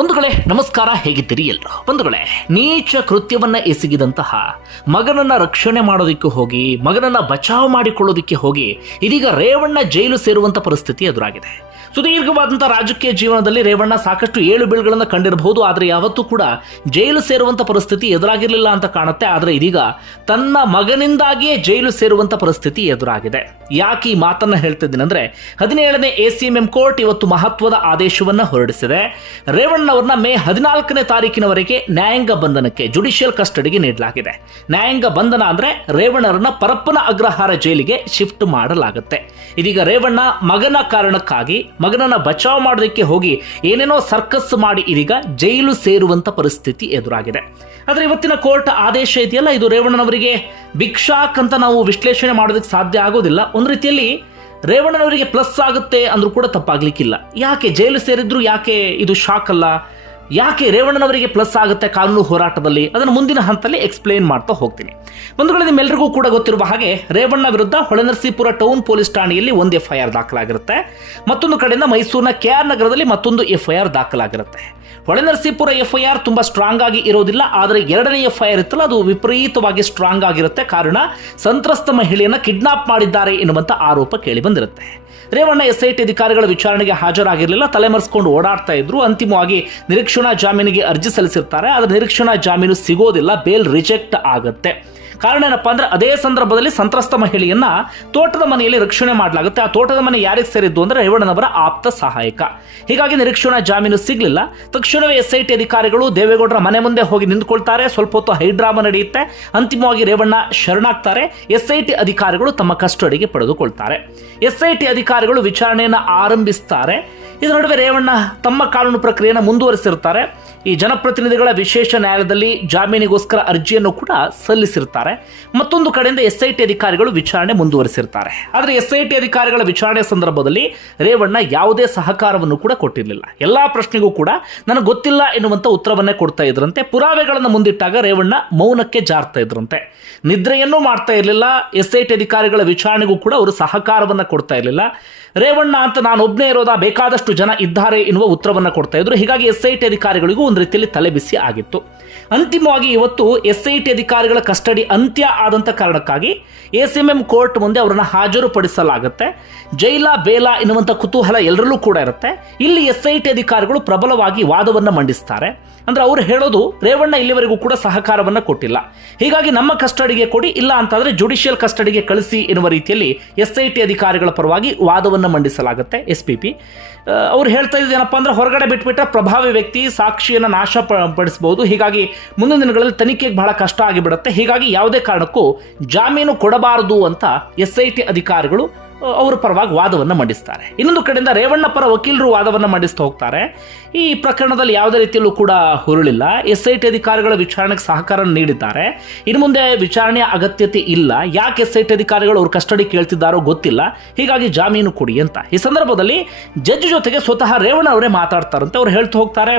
ಬಂಧುಗಳೇ, ನಮಸ್ಕಾರ, ಹೇಗಿದ್ದೀರಿ ಎಲ್ಲರೂ? ಬಂಧುಗಳೇ, ನೀಚ ಕೃತ್ಯವನ್ನ ಎಸಗಿದಂತಹ, ಮಗನನ್ನ ರಕ್ಷಣೆ ಮಾಡೋದಕ್ಕೆ ಹೋಗಿ, ಮಗನನ್ನ ಬಚಾವ್ ಮಾಡಿಕೊಳ್ಳೋದಕ್ಕೆ ಹೋಗಿ, ಇದೀಗ ರೇವಣ್ಣ ಜೈಲು ಸೇರುವಂತ ಪರಿಸ್ಥಿತಿ ಎದುರಾಗಿದೆ. ಸುದೀರ್ಘವಾದಂತಹ ರಾಜಕೀಯ ಜೀವನದಲ್ಲಿ ರೇವಣ್ಣ ಸಾಕಷ್ಟು ಏಳು ಬೀಳುಗಳನ್ನು ಕಂಡಿರಬಹುದು, ಆದರೆ ಯಾವತ್ತೂ ಕೂಡ ಜೈಲು ಸೇರುವಂತ ಪರಿಸ್ಥಿತಿ ಎದುರಾಗಿರಲಿಲ್ಲ ಅಂತ ಕಾಣುತ್ತೆ, ಆದರೆ ಇದೀಗ ತನ್ನ ಮಗನಿಂದಾಗಿಯೇ ಜೈಲು ಸೇರುವಂತ ಪರಿಸ್ಥಿತಿ ಎದುರಾಗಿದೆ. ಯಾಕೆ ಈ ಮಾತನ್ನ ಹೇಳ್ತಿದ್ದೀನಿ ಅಂದ್ರೆ, ಹದಿನೇಳನೇ ಎ ಸಿ ಎಂ ಕೋರ್ಟ್ ಇವತ್ತು ಮಹತ್ವದ ಆದೇಶವನ್ನ ಹೊರಡಿಸಿದೆ. ರೇವಣ್ಣವ್ರನ್ನ ಮೇ ಹದಿನಾಲ್ಕನೇ ತಾರೀಕಿನವರೆಗೆ ನ್ಯಾಯಾಂಗ ಬಂಧನಕ್ಕೆ ಜುಡಿಷಿಯಲ್ ಕಸ್ಟಡಿಗೆ ನೀಡಲಾಗಿದೆ. ನ್ಯಾಯಾಂಗ ಬಂಧನ ಅಂದ್ರೆ ರೇವಣ್ಣರನ್ನ ಪರಪ್ಪನ ಅಗ್ರಹಾರ ಜೈಲಿಗೆ ಶಿಫ್ಟ್ ಮಾಡಲಾಗುತ್ತೆ. ಇದೀಗ ರೇವಣ್ಣ ಮಗನ ಕಾರಣಕ್ಕಾಗಿ ಮಗನನ್ನ ಬಚಾವ್ ಮಾಡೋದಕ್ಕೆ ಹೋಗಿ ಏನೇನೋ ಸರ್ಕಸ್ ಮಾಡಿ ಇದೀಗ ಜೈಲು ಸೇರುವಂತ ಪರಿಸ್ಥಿತಿ ಎದುರಾಗಿದೆ. ಆದರೆ ಇವತ್ತಿನ ಕೋರ್ಟ್ ಆದೇಶ ಇದೆಯಲ್ಲ, ಇದು ರೇವಣ್ಣನವರಿಗೆ ಭಿಕ್ಷಾಕ್ ಅಂತ ನಾವು ವಿಶ್ಲೇಷಣೆ ಮಾಡೋದಕ್ಕೆ ಸಾಧ್ಯ ಆಗೋದಿಲ್ಲ. ಒಂದು ರೀತಿಯಲ್ಲಿ ರೇವಣ್ಣನವರಿಗೆ ಪ್ಲಸ್ ಆಗುತ್ತೆ ಅಂದ್ರೂ ಕೂಡ ತಪ್ಪಾಗ್ಲಿಕ್ಕಿಲ್ಲ. ಯಾಕೆ? ಜೈಲು ಸೇರಿದ್ರು ಯಾಕೆ ಇದು ಶಾಕ್ ಅಲ್ಲ? ಯಾಕೆ ರೇವಣ್ಣನವರಿಗೆ ಪ್ಲಸ್ ಆಗುತ್ತೆ ಕಾನೂನು ಹೋರಾಟದಲ್ಲಿ? ಅದನ್ನು ಮುಂದಿನ ಹಂತದಲ್ಲಿ ಎಕ್ಸ್ಪ್ಲೇನ್ ಮಾಡ್ತಾ ಹೋಗ್ತೀನಿ. ಬಂಧುಗಳೇ ನಿಮ್ಮೆಲ್ಲರಿಗೂ ಕೂಡ ಗೊತ್ತಿರುವ ಹಾಗೆ ರೇವಣ್ಣ ವಿರುದ್ಧ ಹೊಳೆನರಸೀಪುರ ಟೌನ್ ಪೊಲೀಸ್ ಠಾಣೆಯಲ್ಲಿ ಒಂದು ಎಫ್ ಐ ಆರ್ ದಾಖಲಾಗಿರುತ್ತೆ. ಮತ್ತೊಂದು ಕಡೆಯಿಂದ ಮೈಸೂರಿನ ಕೆ ಆರ್ ನಗರದಲ್ಲಿ ಮತ್ತೊಂದು ಎಫ್ ಐ ಆರ್ ದಾಖಲಾಗಿರುತ್ತೆ. ಹೊಳೆನರಸೀಪುರ ಎಫ್ ಐ ಆರ್ ತುಂಬಾ ಸ್ಟ್ರಾಂಗ್ ಆಗಿ ಇರೋದಿಲ್ಲ, ಆದರೆ ಎರಡನೇ ಎಫ್ ಐ ಆರ್ ಇತ್ತಲ್ಲ, ಅದು ವಿಪರೀತವಾಗಿ ಸ್ಟ್ರಾಂಗ್ ಆಗಿರುತ್ತೆ. ಕಾರಣ, ಸಂತ್ರಸ್ತ ಮಹಿಳೆಯನ್ನ ಕಿಡ್ನಾಪ್ ಮಾಡಿದ್ದಾರೆ ಎನ್ನುವಂತ ಆರೋಪ ಕೇಳಿ ಬಂದಿರುತ್ತೆ. ರೇವಣ್ಣ ಎಸ್ ಐ ಟಿ ಅಧಿಕಾರಿಗಳ ವಿಚಾರಣೆಗೆ ಹಾಜರಾಗಿರಲಿಲ್ಲ. ತಲೆಮರೆಸ್ಕೊಂಡು ಓಡಾಡ್ತಾ ಇದ್ರು. ಅಂತಿಮವಾಗಿ ನಿರೀಕ್ಷಣಾ ಜಾಮೀನಿಗೆ ಅರ್ಜಿ ಸಲ್ಲಿಸಿರ್ತಾರೆ. ಆದರೆ ನಿರೀಕ್ಷಣಾ ಜಾಮೀನು ಸಿಗೋದಿಲ್ಲ. ಬೇಲ್ ರಿಜೆಕ್ಟ್ ಆಗುತ್ತೆ. ಕಾರಣ ಏನಪ್ಪ ಅಂದ್ರೆ ಅದೇ ಸಂದರ್ಭದಲ್ಲಿ ಸಂತ್ರಸ್ತ ಮಹಿಳೆಯನ್ನ ತೋಟದ ಮನೆಯಲ್ಲಿ ರಕ್ಷಣೆ ಮಾಡಲಾಗುತ್ತೆ. ಆ ತೋಟದ ಮನೆ ಯಾರಿಗೆ ಸೇರಿದ್ದು ಅಂದ್ರೆ ರೇವಣ್ಣನವರ ಆಪ್ತ ಸಹಾಯಕ. ಹೀಗಾಗಿ ನಿರೀಕ್ಷಣಾ ಜಾಮೀನು ಸಿಗಲಿಲ್ಲ. ತಕ್ಷಣವೇ ಎಸ್ ಐ ಟಿ ಅಧಿಕಾರಿಗಳು ದೇವೇಗೌಡರ ಮನೆ ಮುಂದೆ ಹೋಗಿ ನಿಂತ್ಕೊಳ್ತಾರೆ. ಸ್ವಲ್ಪ ಹೊತ್ತು ಹೈಡ್ರಾಮಾ ನಡೆಯುತ್ತೆ. ಅಂತಿಮವಾಗಿ ರೇವಣ್ಣ ಶರಣಾಗ್ತಾರೆ. ಎಸ್ ಐ ಟಿ ಅಧಿಕಾರಿಗಳು ತಮ್ಮ ಕಸ್ಟಡಿಗೆ ಪಡೆದುಕೊಳ್ತಾರೆ. ಎಸ್ ಐ ಟಿ ಅಧಿಕಾರಿಗಳು ವಿಚಾರಣೆಯನ್ನು ಆರಂಭಿಸ್ತಾರೆ. ಇದರ ನಡುವೆ ರೇವಣ್ಣ ತಮ್ಮ ಕಾನೂನು ಪ್ರಕ್ರಿಯೆಯನ್ನು ಮುಂದುವರಿಸಿರ್ತಾರೆ. ಈ ಜನಪ್ರತಿನಿಧಿಗಳ ವಿಶೇಷ ನ್ಯಾಯಾಲಯದಲ್ಲಿ ಜಾಮೀನಿಗೋಸ್ಕರ ಅರ್ಜಿಯನ್ನು ಕೂಡ ಸಲ್ಲಿಸಿರ್ತಾರೆ ಮತ್ತೊಂದು ಕಡೆಯಿಂದ ಎಸ್ ಟಿ ಅಧಿಕಾರಿಗಳು ವಿಚಾರಣೆ ಮುಂದುವರಿಸಿರ್ತಾರೆ ಆದರೆ ಎಸ್ ಟಿ ಅಧಿಕಾರಿಗಳ ವಿಚಾರಣೆ ಸಂದರ್ಭದಲ್ಲಿ ರೇವಣ್ಣ ಯಾವುದೇ ಸಹಕಾರವನ್ನು ಕೂಡ ಕೊಟ್ಟಿರಲಿಲ್ಲ. ಎಲ್ಲ ಪ್ರಶ್ನೆಗೂ ಕೂಡ ನನಗೆ ಗೊತ್ತಿಲ್ಲ ಎನ್ನುವಂಥ ಉತ್ತರವನ್ನೇ ಕೊಡ್ತಾ ಇದ್ರಂತೆ. ಪುರಾವೆಗಳನ್ನು ಮುಂದಿಟ್ಟಾಗ ರೇವಣ್ಣ ಮೌನಕ್ಕೆ ಜಾರ್ತಾ ಇದ್ರಂತೆ. ನಿದ್ರೆಯನ್ನೂ ಮಾಡ್ತಾ ಇರಲಿಲ್ಲ. ಎಸ್ ಟಿ ಅಧಿಕಾರಿಗಳ ವಿಚಾರಣೆಗೂ ಕೂಡ ಅವರು ಸಹಕಾರವನ್ನು ಕೊಡ್ತಾ ಇರಲಿಲ್ಲ. ರೇವಣ್ಣ ಅಂತ ನಾನು ಒಬ್ಬನೇ ಇರೋದಾ? ಬೇಕಾದಷ್ಟು ಜನ ಇದ್ದಾರೆ ಎನ್ನುವ ಉತ್ತರವನ್ನು ಕೊಡ್ತಾ ಇದ್ರು. ಹೀಗಾಗಿ ಎಸ್ ಐ ಟಿ ಅಧಿಕಾರಿಗಳಿಗೂ ಒಂದು ರೀತಿಯಲ್ಲಿ ತಲೆಬಿಸಿ ಆಗಿತ್ತು. ಅಂತಿಮವಾಗಿ ಇವತ್ತು ಎಸ್ ಐ ಟಿ ಅಧಿಕಾರಿಗಳ ಕಸ್ಟಡಿ ಅಂತ್ಯ ಆದಂಥ ಕಾರಣಕ್ಕಾಗಿ ಎಸ್ ಎಂ ಎಂ ಕೋರ್ಟ್ ಮುಂದೆ ಅವರನ್ನು ಹಾಜರುಪಡಿಸಲಾಗುತ್ತೆ. ಜೈಲ ಬೇಲ ಎನ್ನುವಂಥ ಕುತೂಹಲ ಎಲ್ಲರಲ್ಲೂ ಕೂಡ ಇರುತ್ತೆ. ಇಲ್ಲಿ ಎಸ್ ಐ ಟಿ ಅಧಿಕಾರಿಗಳು ಪ್ರಬಲವಾಗಿ ವಾದವನ್ನು ಮಂಡಿಸ್ತಾರೆ. ಅಂದರೆ ಅವರು ಹೇಳೋದು ರೇವಣ್ಣ ಇಲ್ಲಿವರೆಗೂ ಕೂಡ ಸಹಕಾರವನ್ನು ಕೊಟ್ಟಿಲ್ಲ. ಹೀಗಾಗಿ ನಮ್ಮ ಕಸ್ಟಡಿಗೆ ಕೊಡಿ, ಇಲ್ಲ ಅಂತಂದರೆ ಜುಡಿಷಿಯಲ್ ಕಸ್ಟಡಿಗೆ ಕಳಿಸಿ ಎನ್ನುವ ರೀತಿಯಲ್ಲಿ ಎಸ್ ಐ ಟಿ ಅಧಿಕಾರಿಗಳ ಪರವಾಗಿ ವಾದವನ್ನು ಮಂಡಿಸಲಾಗುತ್ತೆ ಎಸ್ ಪಿ ಪಿ ಅವ್ರು ಹೇಳ್ತಾ ಇದ್ದೇನಪ್ಪ ಅಂದರೆ ಹೊರಗಡೆ ಬಿಟ್ಬಿಟ್ರೆ ಪ್ರಭಾವಿ ವ್ಯಕ್ತಿ ಸಾಕ್ಷಿಯನ್ನು ನಾಶ ಪಡಿಸ್ಬೋದು. ಹೀಗಾಗಿ ಮುಂದಿನ ದಿನಗಳಲ್ಲಿ ತನಿಖೆಗೆ ಬಹಳ ಕಷ್ಟ ಆಗಿಬಿಡುತ್ತೆ. ಹೀಗಾಗಿ ಯಾವುದೇ ಕಾರಣಕ್ಕೂ ಜಾಮೀನು ಕೊಡಬಾರದು ಅಂತ ಎಸ್ ಐ ಟಿ ಅಧಿಕಾರಿಗಳು ಅವರ ಪರವಾಗಿ ವಾದವನ್ನು ಮಂಡಿಸ್ತಾರೆ. ಇನ್ನೊಂದು ಕಡೆಯಿಂದ ರೇವಣ್ಣ ಪರ ವಕೀಲರು ವಾದವನ್ನು ಮಂಡಿಸ್ತಾ ಹೋಗ್ತಾರೆ. ಈ ಪ್ರಕರಣದಲ್ಲಿ ಯಾವುದೇ ರೀತಿಯಲ್ಲೂ ಕೂಡ ಹುರುಳಿಲ್ಲ. ಎಸ್ ಐ ಟಿ ಅಧಿಕಾರಿಗಳ ವಿಚಾರಣೆಗೆ ಸಹಕಾರ ನೀಡಿದ್ದಾರೆ. ಇನ್ನು ಮುಂದೆ ವಿಚಾರಣೆಯ ಅಗತ್ಯತೆ ಇಲ್ಲ. ಯಾಕೆ ಎಸ್ ಐ ಟಿ ಅಧಿಕಾರಿಗಳು ಅವ್ರ ಕಸ್ಟಡಿ ಕೇಳ್ತಿದ್ದಾರೋ ಗೊತ್ತಿಲ್ಲ. ಹೀಗಾಗಿ ಜಾಮೀನು ಕೊಡಿ ಅಂತ. ಈ ಸಂದರ್ಭದಲ್ಲಿ ಜಡ್ಜ್ ಜೊತೆಗೆ ಸ್ವತಃ ರೇವಣ್ಣ ಅವರೇ ಮಾತಾಡ್ತಾರಂತೆ. ಅವ್ರು ಹೇಳ್ತಾ ಹೋಗ್ತಾರೆ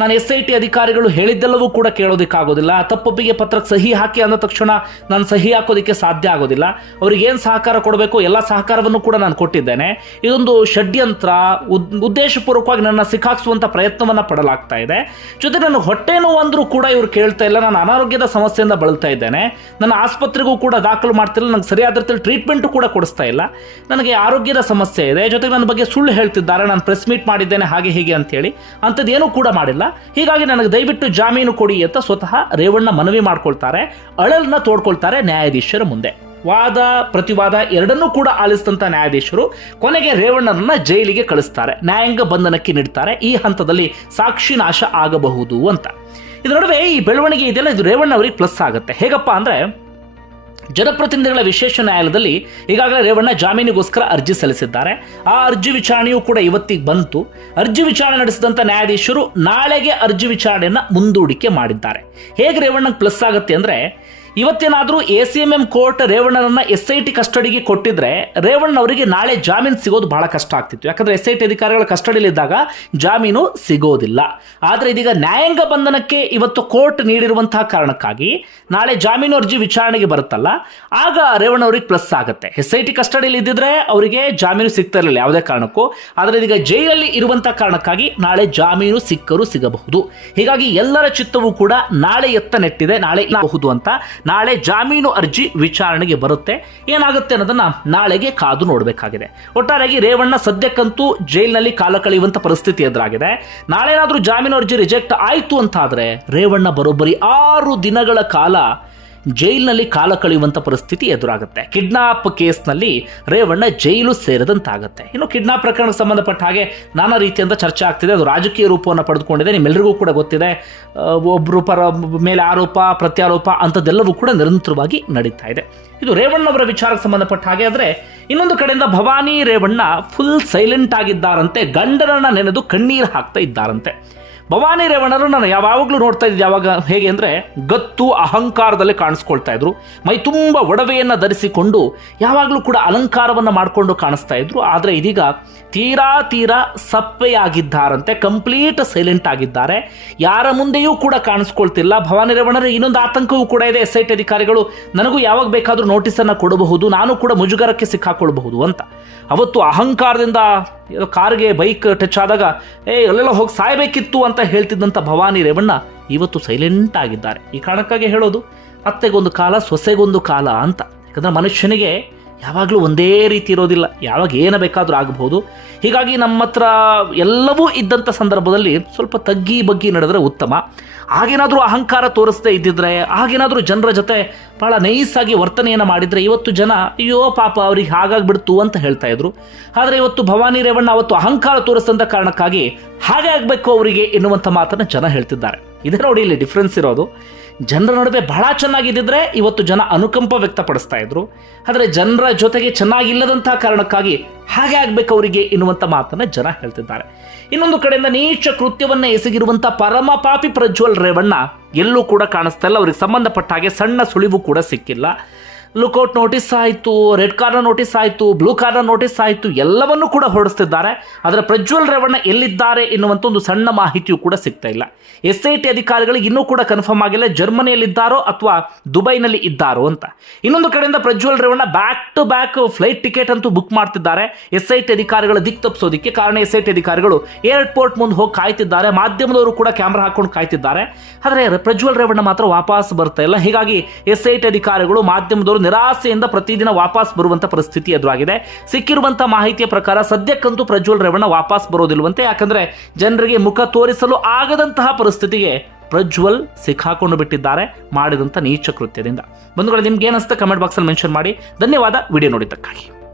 ನಾನು ಎಸ್ ಐ ಟಿ ಅಧಿಕಾರಿಗಳು ಹೇಳಿದ್ದೆಲ್ಲವೂ ಕೂಡ ಕೇಳೋದಕ್ಕಾಗೋದಿಲ್ಲ. ತಪ್ಪೊಪ್ಪಿಗೆ ಪತ್ರಕ್ಕೆ ಸಹಿ ಹಾಕಿ ಅಂದ ತಕ್ಷಣ ನಾನು ಸಹಿ ಹಾಕೋದಕ್ಕೆ ಸಾಧ್ಯ ಆಗೋದಿಲ್ಲ. ಅವ್ರಿಗೆ ಏನು ಸಹಕಾರ ಕೊಡಬೇಕು, ಎಲ್ಲ ಸಹಕಾರವನ್ನು ಕೂಡ ನಾನು ಕೊಟ್ಟಿದ್ದೇನೆ. ಇದೊಂದು ಷಡ್ಯಂತ್ರ, ಉದ್, ಉದ್ದೇಶಪೂರ್ವಕವಾಗಿ ನನ್ನ ಸಿಕ್ಕಾಕ್ಸುವಂಥ ಪ್ರಯತ್ನವನ್ನು ಪಡಲಾಗ್ತಾ ಇದೆ. ಜೊತೆ ನನ್ನ ಹೊಟ್ಟೆ ನೋವು ಕೂಡ ಇವರು ಕೇಳ್ತಾ ಇಲ್ಲ. ನಾನು ಅನಾರೋಗ್ಯದ ಸಮಸ್ಯೆಯಿಂದ ಬಳಲ್ತಾ ಇದ್ದೇನೆ. ನನ್ನ ಆಸ್ಪತ್ರೆಗೂ ಕೂಡ ದಾಖಲು ಮಾಡ್ತಿಲ್ಲ. ನನಗೆ ಸರಿಯಾದ ರೀತಿಯಲ್ಲಿ ಟ್ರೀಟ್ಮೆಂಟು ಕೂಡ ಕೊಡಿಸ್ತಾ ಇಲ್ಲ. ನನಗೆ ಆರೋಗ್ಯದ ಸಮಸ್ಯೆ ಇದೆ. ಜೊತೆಗೆ ನನ್ನ ಬಗ್ಗೆ ಸುಳ್ಳು ಹೇಳ್ತಿದ್ದಾರೆ. ನಾನು ಪ್ರೆಸ್ ಮೀಟ್ ಮಾಡಿದ್ದೇನೆ ಹಾಗೆ ಹೀಗೆ ಅಂತೇಳಿ. ಅಂಥದ್ದೇನೂ ಕೂಡ ಮಾಡಿಲ್ಲ. ಹೀಗಾಗಿ ನನಗೆ ದಯವಿಟ್ಟು ಜಾಮೀನು ಕೊಡಿ ಅಂತ ಸ್ವತಃ ರೇವಣ್ಣ ಮನವಿ ಮಾಡ್ಕೊಳ್ತಾರೆ. ಅಳಲನ್ನ ತೋಡ್ಕೊಳ್ತಾರೆ ನ್ಯಾಯಾಧೀಶರ ಮುಂದೆ. ವಾದ, ಪ್ರತಿವಾದ ಎರಡನ್ನೂ ಕೂಡ ಆಲಿಸಿದಂತ ನ್ಯಾಯಾಧೀಶರು ಕೊನೆಗೆ ರೇವಣ್ಣನನ್ನ ಜೈಲಿಗೆ ಕಳಿಸ್ತಾರೆ. ನ್ಯಾಯಾಂಗ ಬಂಧನಕ್ಕೆ ನೀಡ್ತಾರೆ. ಈ ಹಂತದಲ್ಲಿ ಸಾಕ್ಷಿ ನಾಶ ಆಗಬಹುದು ಅಂತ. ಇದರ ನಡುವೆ ಈ ಬೆಳವಣಿಗೆ ಇದೆಯಲ್ಲ? ಇದು ರೇವಣ್ಣ ಅವರಿಗೆ ಪ್ಲಸ್ ಆಗುತ್ತೆ. ಹೇಗಪ್ಪ ಅಂದ್ರೆ ಜನಪ್ರತಿನಿಧಿಗಳ ವಿಶೇಷ ನ್ಯಾಯಾಲಯದಲ್ಲಿ ಈಗಾಗಲೇ ರೇವಣ್ಣ ಜಾಮೀನಿಗೋಸ್ಕರ ಅರ್ಜಿ ಸಲ್ಲಿಸಿದ್ದಾರೆ. ಆ ಅರ್ಜಿ ವಿಚಾರಣೆಯೂ ಕೂಡ ಇವತ್ತಿಗೆ ಬಂತು. ಅರ್ಜಿ ವಿಚಾರಣೆ ನಡೆಸಿದಂಥ ನ್ಯಾಯಾಧೀಶರು ನಾಳೆಗೆ ಅರ್ಜಿ ವಿಚಾರಣೆಯನ್ನು ಮುಂದೂಡಿಕೆ ಮಾಡಿದ್ದಾರೆ. ಹೇಗೆ ರೇವಣ್ಣಗೆ ಪ್ಲಸ್ ಆಗುತ್ತೆ ಅಂದರೆ ಇವತ್ತೇನಾದರೂ A C M M court ರೇವಣ್ಣನನ್ನ S I T ಕಸ್ಟಡಿಗೆ ಕೊಟ್ಟಿದ್ರೆ ರೇವಣ್ಣ ಅವರಿಗೆ ನಾಳೆ ಜಾಮೀನು ಸಿಗೋದು ಬಹಳ ಕಷ್ಟ ಆಗ್ತಿತ್ತು. ಯಾಕಂದ್ರೆ ಎಸ್ ಐ ಟಿ ಅಧಿಕಾರಿಗಳ ಕಸ್ಟಡಿಯಲ್ಲಿದ್ದಾಗ ಜಾಮೀನು ಸಿಗೋದಿಲ್ಲ. ಆದರೆ ಇದೀಗ ನ್ಯಾಯಾಂಗ ಬಂಧನಕ್ಕೆ ಇವತ್ತು ಕೋರ್ಟ್ ನೀಡಿರುವಂತಹ ಕಾರಣಕ್ಕಾಗಿ ನಾಳೆ ಜಾಮೀನು ಅರ್ಜಿ ವಿಚಾರಣೆಗೆ ಬರುತ್ತಲ್ಲ, ಆಗ ರೇವಣ್ಣ ಅವರಿಗೆ ಪ್ಲಸ್ ಆಗುತ್ತೆ. ಎಸ್ ಐ ಟಿ ಕಸ್ಟಡಿಯಲ್ಲಿ ಇದ್ದಿದ್ರೆ ಅವರಿಗೆ ಜಾಮೀನು ಸಿಗ್ತಾ ಇರಲಿಲ್ಲ ಯಾವುದೇ ಕಾರಣಕ್ಕೂ. ಆದರೆ ಇದೀಗ ಜೈಲಲ್ಲಿ ಇರುವಂತಹ ಕಾರಣಕ್ಕಾಗಿ ನಾಳೆ ಜಾಮೀನು ಸಿಕ್ಕರೂ ಸಿಗಬಹುದು. ಹೀಗಾಗಿ ಎಲ್ಲರ ಚಿತ್ತವೂ ಕೂಡ ನಾಳೆ ಎತ್ತ ನೆಟ್ಟಿದೆ, ನಾಳೆ ಇಲ್ಲಬಹುದು ಅಂತ ನಾಳೆ ಜಾಮೀನು ಅರ್ಜಿ ವಿಚಾರಣೆಗೆ ಬರುತ್ತೆ. ಏನಾಗುತ್ತೆ ಅನ್ನೋದನ್ನ ನಾಳೆಗೆ ಕಾದು ನೋಡಬೇಕಾಗಿದೆ. ಒಟ್ಟಾರೆಯಾಗಿ ರೇವಣ್ಣ ಸದ್ಯಕ್ಕಂತೂ ಜೈಲಿನಲ್ಲಿ ಕಾಲ ಕಳೆಯುವಂತ ಪರಿಸ್ಥಿತಿ ಎದುರಾಗಿದೆ. ನಾಳೆ ಏನಾದರೂ ಜಾಮೀನು ಅರ್ಜಿ ರಿಜೆಕ್ಟ್ ಆಯಿತು ಅಂತಾದ್ರೆ ರೇವಣ್ಣ ಬರೋಬ್ಬರಿ ಆರು ದಿನಗಳ ಕಾಲ ಜೈಲಿನಲ್ಲಿ ಕಾಲ ಕಳೆಯುವಂಥ ಪರಿಸ್ಥಿತಿ ಎದುರಾಗುತ್ತೆ. ಕಿಡ್ನಾಪ್ ಕೇಸ್ನಲ್ಲಿ ರೇವಣ್ಣ ಜೈಲು ಸೇರಿದಂತಾಗುತ್ತೆ. ಇನ್ನು ಕಿಡ್ನಾಪ್ ಪ್ರಕರಣಕ್ಕೆ ಸಂಬಂಧಪಟ್ಟ ಹಾಗೆ ನಾನಾ ರೀತಿಯಿಂದ ಚರ್ಚೆ ಆಗ್ತಿದೆ. ಅದು ರಾಜಕೀಯ ರೂಪವನ್ನು ಪಡೆದುಕೊಂಡಿದೆ. ನಿಮ್ಮೆಲ್ಲರಿಗೂ ಕೂಡ ಗೊತ್ತಿದೆ. ಒಬ್ಬರು ಪರ ಮೇಲೆ ಆರೋಪ, ಪ್ರತ್ಯಾರೋಪ ಅಂಥದ್ದೆಲ್ಲವೂ ಕೂಡ ನಿರಂತರವಾಗಿ ನಡೀತಾ ಇದೆ. ಇದು ರೇವಣ್ಣ ಅವರ ವಿಚಾರಕ್ಕೆ ಸಂಬಂಧಪಟ್ಟ ಹಾಗೆ ಆದರೆ ಇನ್ನೊಂದು ಕಡೆಯಿಂದ ಭವಾನಿ ರೇವಣ್ಣ ಫುಲ್ ಸೈಲೆಂಟ್ ಆಗಿದ್ದಾರಂತೆ. ಗಂಡನನ್ನ ನೆನೆದು ಕಣ್ಣೀರು ಹಾಕ್ತಾ ಇದ್ದಾರಂತೆ. ಭವಾನಿ ರೇವಣರು ನಾನು ಯಾವಾಗಲೂ ನೋಡ್ತಾ ಇದ್ದೆ ಯಾವಾಗ ಹೇಗೆ ಅಂದರೆ ಗತ್ತು ಅಹಂಕಾರದಲ್ಲಿ ಕಾಣಿಸ್ಕೊಳ್ತಾ ಇದ್ರು. ಮೈ ತುಂಬ ಒಡವೆಯನ್ನು ಧರಿಸಿಕೊಂಡು ಯಾವಾಗಲೂ ಕೂಡ ಅಲಂಕಾರವನ್ನು ಮಾಡಿಕೊಂಡು ಕಾಣಿಸ್ತಾ ಇದ್ರು. ಆದರೆ ಇದೀಗ ತೀರಾ ತೀರಾ ಸಪ್ಪೆಯಾಗಿದ್ದಾರಂತೆ, ಕಂಪ್ಲೀಟ್ ಸೈಲೆಂಟ್ ಆಗಿದ್ದಾರೆ. ಯಾರ ಮುಂದೆಯೂ ಕೂಡ ಕಾಣಿಸ್ಕೊಳ್ತಿಲ್ಲ. ಭವಾನಿ ರೇವಣ್ಣರ, ಇನ್ನೊಂದು ಆತಂಕವೂ ಕೂಡ ಇದೆ. ಎಸ್ ಐ ಟಿ ಅಧಿಕಾರಿಗಳು, ನನಗೂ ಯಾವಾಗ ಬೇಕಾದರೂ ನೋಟಿಸನ್ನು ಕೊಡಬಹುದು, ನಾನು ಕೂಡ ಮುಜುಗರಕ್ಕೆ ಸಿಕ್ಕಾಕೊಳ್ಬಹುದು ಅಂತ. ಅವತ್ತು ಅಹಂಕಾರದಿಂದ ಕಾರ್ಗೆ ಬೈಕ್ ಟಚ್ ಆದಾಗ, ಏ, ಅಲ್ಲೆಲ್ಲ ಹೋಗಿ ಸಾಯಬೇಕಿತ್ತು ಅಂತ ಹೇಳ್ತಿದ್ದಂಥ ಭವಾನಿ ರೇವಣ್ಣ ಇವತ್ತು ಸೈಲೆಂಟ್ ಆಗಿದ್ದಾರೆ. ಈ ಕಾರಣಕ್ಕಾಗಿ ಹೇಳೋದು, ಅತ್ತೆಗೊಂದು ಕಾಲ, ಸೊಸೆಗೊಂದು ಕಾಲ ಅಂತ. ಯಾಕಂದ್ರೆ ಮನುಷ್ಯನಿಗೆ ಯಾವಾಗಲೂ ಒಂದೇ ರೀತಿ ಇರೋದಿಲ್ಲ. ಯಾವಾಗ ಏನು ಬೇಕಾದರೂ ಆಗಬಹುದು. ಹೀಗಾಗಿ ನಮ್ಮ ಹತ್ರ ಎಲ್ಲವೂ ಇದ್ದಂಥ ಸಂದರ್ಭದಲ್ಲಿ ಸ್ವಲ್ಪ ತಗ್ಗಿ ಬಗ್ಗಿ ನಡೆದರೆ ಉತ್ತಮ. ಆಗೇನಾದರೂ ಅಹಂಕಾರ ತೋರಿಸದೇ ಇದ್ದಿದ್ರೆ ಆಗೇನಾದರೂ ಜನರ ಜೊತೆ ಭಾಳ ನೈಸಾಗಿ ವರ್ತನೆಯನ್ನು ಮಾಡಿದರೆ ಇವತ್ತು ಜನ, ಅಯ್ಯೋ ಪಾಪ ಅವ್ರಿಗೆ ಹಾಗಾಗ್ಬಿಡ್ತು ಅಂತ ಹೇಳ್ತಾ ಇದ್ರು. ಆದರೆ ಇವತ್ತು ಭವಾನಿ ರೇವಣ್ಣ ಅವತ್ತು ಅಹಂಕಾರ ತೋರಿಸಿದಂಥ ಕಾರಣಕ್ಕಾಗಿ ಹಾಗೆ ಆಗಬೇಕು ಅವರಿಗೆ ಎನ್ನುವಂಥ ಮಾತನ್ನು ಜನ ಹೇಳ್ತಿದ್ದಾರೆ. ಇದೇ ನೋಡಿ ಇಲ್ಲಿ ಡಿಫ್ರೆನ್ಸ್ ಇರೋದು. ಜನರ ನಡುವೆ ಬಹಳ ಚೆನ್ನಾಗಿದ್ದಿದ್ರೆ ಇವತ್ತು ಜನ ಅನುಕಂಪ ವ್ಯಕ್ತಪಡಿಸ್ತಾ ಇದ್ರು. ಆದರೆ ಜನರ ಜೊತೆಗೆ ಚೆನ್ನಾಗಿಲ್ಲದಂತಹ ಕಾರಣಕ್ಕಾಗಿ ಹಾಗೆ ಆಗ್ಬೇಕು ಅವರಿಗೆ ಎನ್ನುವಂಥ ಮಾತನ್ನು ಜನ ಹೇಳ್ತಿದ್ದಾರೆ. ಇನ್ನೊಂದು ಕಡೆಯಿಂದ ನೀಚ ಕೃತ್ಯವನ್ನ ಎಸಗಿರುವಂಥ ಪರಮ ಪಾಪಿ ಪ್ರಜ್ವಲ್ ರೇವಣ್ಣ ಎಲ್ಲೂ ಕೂಡ ಕಾಣಿಸ್ತಾ ಇಲ್ಲ. ಅವ್ರಿಗೆ ಸಂಬಂಧಪಟ್ಟ ಹಾಗೆ ಸಣ್ಣ ಸುಳಿವು ಕೂಡ ಸಿಕ್ಕಿಲ್ಲ. ಲುಕೌಟ್ ನೋಟಿಸ್ ಆಯಿತು ರೆಡ್ ಕಾರ್ನ ನೋಟಿಸ್ ಆಯಿತು ಬ್ಲೂ ಕಾರ್ನರ್ ನೋಟಿಸ್ ಆಯಿತು, ಎಲ್ಲವನ್ನೂ ಕೂಡ ಹೊರಡಿಸ್ತಿದ್ದಾರೆ. ಆದರೆ ಪ್ರಜ್ವಲ್ ರೇವಣ್ಣ ಎಲ್ಲಿದ್ದಾರೆ ಎನ್ನುವಂಥ ಒಂದು ಸಣ್ಣ ಮಾಹಿತಿಯೂ ಕೂಡ ಸಿಗ್ತಾ ಇಲ್ಲ. ಎಸ್ ಐ ಟಿ ಅಧಿಕಾರಿಗಳಿಗೆ ಇನ್ನೂ ಕೂಡ ಕನ್ಫರ್ಮ್ ಆಗಿಲ್ಲ, ಜರ್ಮನಿಯಲ್ಲಿದ್ದಾರೋ ಅಥವಾ ದುಬೈನಲ್ಲಿ ಇದ್ದಾರೋ ಅಂತ. ಇನ್ನೊಂದು ಕಡೆಯಿಂದ Prajwal Revanna back to back flight ticket ಅಂತೂ ಬುಕ್ ಮಾಡ್ತಿದ್ದಾರೆ. ಎಸ್ ಐ ಟಿ ಅಧಿಕಾರಿಗಳ ದಿಕ್ ತಪ್ಪಿಸೋದಕ್ಕೆ ಕಾರಣ ಎಸ್ ಐ ಟಿ ಅಧಿಕಾರಿಗಳು ಏರ್ಪೋರ್ಟ್ ಮುಂದೆ ಹೋಗಿ ಕಾಯ್ತಿದ್ದಾರೆ, ಮಾಧ್ಯಮದವರು ಕೂಡ ಕ್ಯಾಮ್ರಾ ಹಾಕೊಂಡು ಕಾಯ್ತಿದ್ದಾರೆ. ಆದರೆ ಪ್ರಜ್ವಲ್ ರೇವಣ್ಣ ಮಾತ್ರ ವಾಪಸ್ ಬರ್ತಾ ಇಲ್ಲ. ಹೀಗಾಗಿ ಎಸ್ ಐ ಟಿ ಅಧಿಕಾರಿಗಳು ಮಾಧ್ಯಮದವರು ನಿರಾಸೆಯಿಂದ ಪ್ರತಿದಿನ ವಾಪಸ್ ಬರುವಂತ ಪರಿಸ್ಥಿತಿ ಎದುರಾಗಿದೆ. ಸಿಕ್ಕಿರುವಂತ ಮಾಹಿತಿಯ ಪ್ರಕಾರ ಸದ್ಯಕ್ಕಂತೂ ಪ್ರಜ್ವಲ್ ರೇವಣ್ಣ ವಾಪಸ್ ಬರೋದಿಲ್ವಂತೆ. ಯಾಕಂದ್ರೆ ಜನರಿಗೆ ಮುಖ ತೋರಿಸಲು ಆಗದಂತಹ ಪರಿಸ್ಥಿತಿಗೆ ಪ್ರಜ್ವಲ್ ಸಿಕ್ಕಾಕೊಂಡು ಬಿಟ್ಟಿದ್ದಾರೆ ಮಾಡಿದಂಥ ನೀಚ ಕೃತ್ಯದಿಂದ. ಬಂಧುಗಳು, ನಿಮ್ಗೆ ಏನಿಸ್ತಾ ಕಮೆಂಟ್ ಬಾಕ್ಸಲ್ಲಿ ಮೆನ್ಷನ್ ಮಾಡಿ. ಧನ್ಯವಾದ. ವಿಡಿಯೋ ನೋಡಿದ್ದಕ್ಕಾಗಿ.